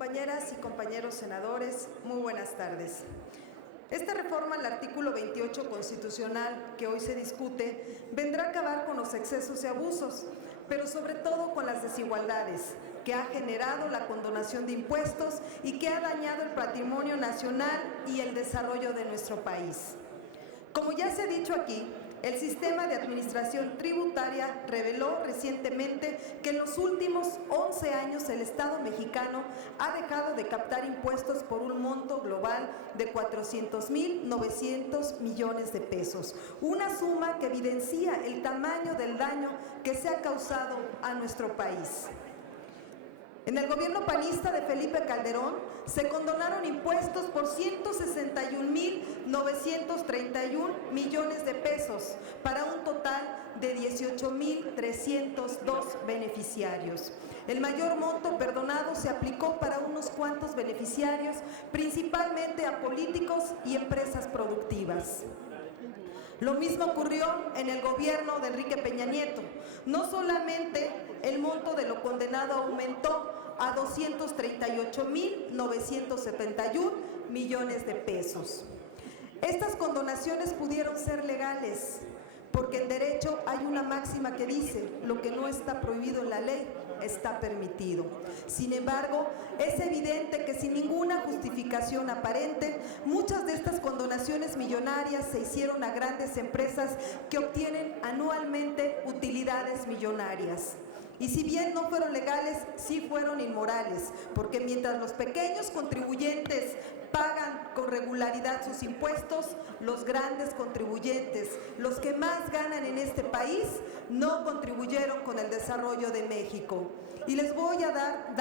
Compañeras y compañeros senadores, muy buenas tardes. Esta reforma al artículo 28 constitucional que hoy se discute vendrá a acabar con los excesos y abusos, pero sobre todo con las desigualdades que ha generado la condonación de impuestos y que ha dañado el patrimonio nacional y el desarrollo de nuestro país. Como ya se ha dicho aquí, el sistema de administración tributaria reveló recientemente que en los últimos 11 años el Estado mexicano ha dejado de captar impuestos por un monto global de 400.900 millones de pesos, una suma que evidencia el tamaño del daño que se ha causado a nuestro país. En el gobierno panista de Felipe Calderón se condonaron impuestos por 161.931 millones de pesos para un total de 18.302 beneficiarios. El mayor monto perdonado se aplicó para unos cuantos beneficiarios, principalmente a políticos y empresas productivas. Lo mismo ocurrió en el gobierno de Enrique Peña Nieto. No solamente el monto de lo condenado aumentó a 238.971 millones de pesos. Estas condonaciones pudieron ser legales, porque en derecho hay una máxima que dice: lo que no está prohibido en la ley está permitido. Sin embargo, es evidente que sin ninguna justificación aparente, muchas de estas condonaciones millonarias se hicieron a grandes empresas que obtienen anualmente utilidades millonarias. Y si bien no fueron legales, sí fueron inmorales, porque mientras los pequeños contribuyentes pagan con regularidad sus impuestos, los grandes contribuyentes, los que más ganan en este país, no contribuyeron con el desarrollo de México. Y les voy a dar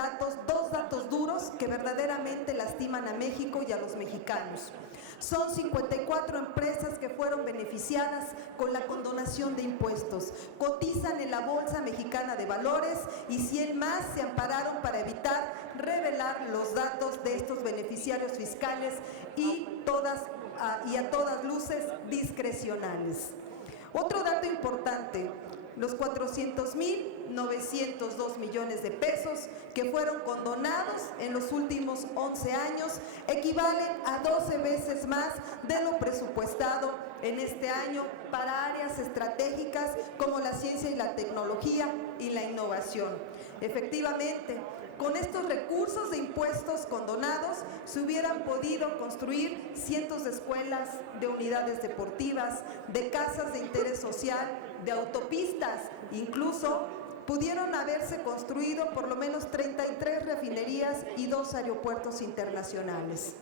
dos datos duros que verdaderamente lastiman a México y a los mexicanos. Son 54 empresas que fueron beneficiadas con la condonación de impuestos. Cotizan en la Bolsa Mexicana de Valores y 100 más se ampararon para evitar revelar los datos de estos beneficiarios fiscales y a todas luces discrecionales. Otro dato importante: los 400.902 millones de pesos que fueron condonados en los últimos 11 años equivalen a 12 veces más de lo presupuestado en este año para áreas estratégicas como la ciencia y la tecnología y la innovación. Efectivamente, con estos recursos de impuestos condonados se hubieran podido construir cientos de escuelas, de unidades deportivas, de casas de interés social, de autopistas, incluso pudieron haberse construido por lo menos 33 refinerías y 2 aeropuertos internacionales.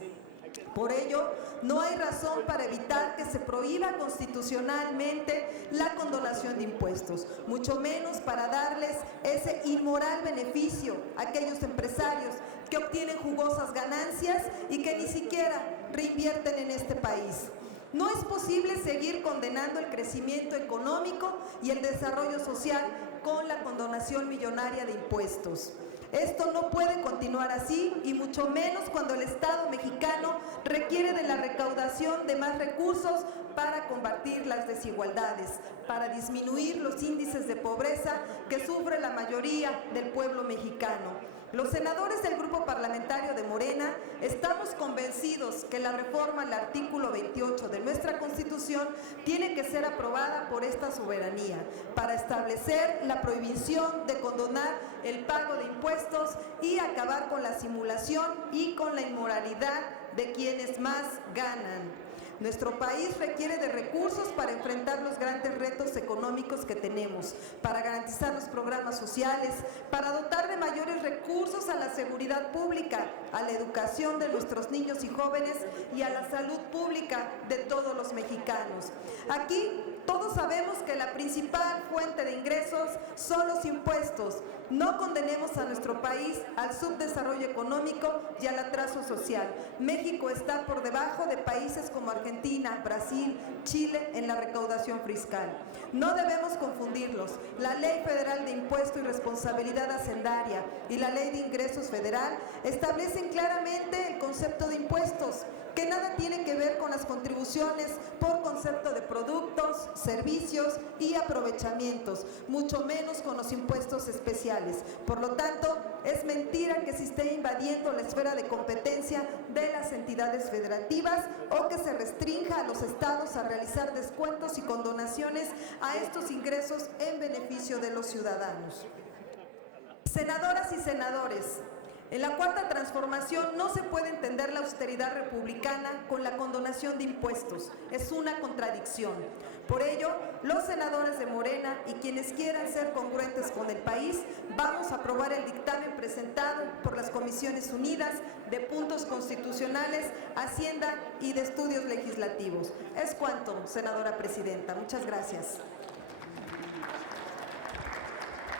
Por ello, no hay razón para evitar que se prohíba constitucionalmente la condonación de impuestos, mucho menos para darles ese inmoral beneficio a aquellos empresarios que obtienen jugosas ganancias y que ni siquiera reinvierten en este país. No es posible seguir condenando el crecimiento económico y el desarrollo social con la condonación millonaria de impuestos. Esto no puede continuar así, y mucho menos cuando el Estado mexicano requiere de la recaudación de más recursos para combatir las desigualdades, para disminuir los índices de pobreza que sufre la mayoría del pueblo mexicano. Los senadores del Grupo Parlamentario de Morena estamos convencidos que la reforma al artículo 28 de nuestra Constitución tiene que ser aprobada por esta soberanía para establecer la prohibición de condonar el pago de impuestos y acabar con la simulación y con la inmoralidad de quienes más ganan. Nuestro país requiere de recursos para enfrentar los grandes retos económicos que tenemos, para garantizar los programas sociales, para dotar de mayores recursos a la seguridad pública, a la educación de nuestros niños y jóvenes y a la salud pública de todos los mexicanos. Aquí todos sabemos que la principal fuente de ingresos son los impuestos. No condenemos a nuestro país al subdesarrollo económico y al atraso social. México está por debajo de países como Argentina, Brasil, Chile en la recaudación fiscal. No debemos confundirlos. La Ley Federal de Impuesto y Responsabilidad Hacendaria y la Ley de Ingresos Federal establecen claramente el concepto de impuestos, que nada tiene que ver con las contribuciones por concepto de productos, servicios y aprovechamientos, mucho menos con los impuestos especiales. Por lo tanto, es mentira que se esté invadiendo la esfera de competencia de las entidades federativas o que se restrinja a los estados a realizar descuentos y condonaciones a estos ingresos en beneficio de los ciudadanos. Senadoras y senadores, en la Cuarta Transformación no se puede entender la austeridad republicana con la condonación de impuestos. Es una contradicción. Por ello, los senadores de Morena y quienes quieran ser congruentes con el país, vamos a aprobar el dictamen presentado por las Comisiones Unidas de Puntos Constitucionales, Hacienda y de Estudios Legislativos. Es cuanto, senadora presidenta. Muchas gracias.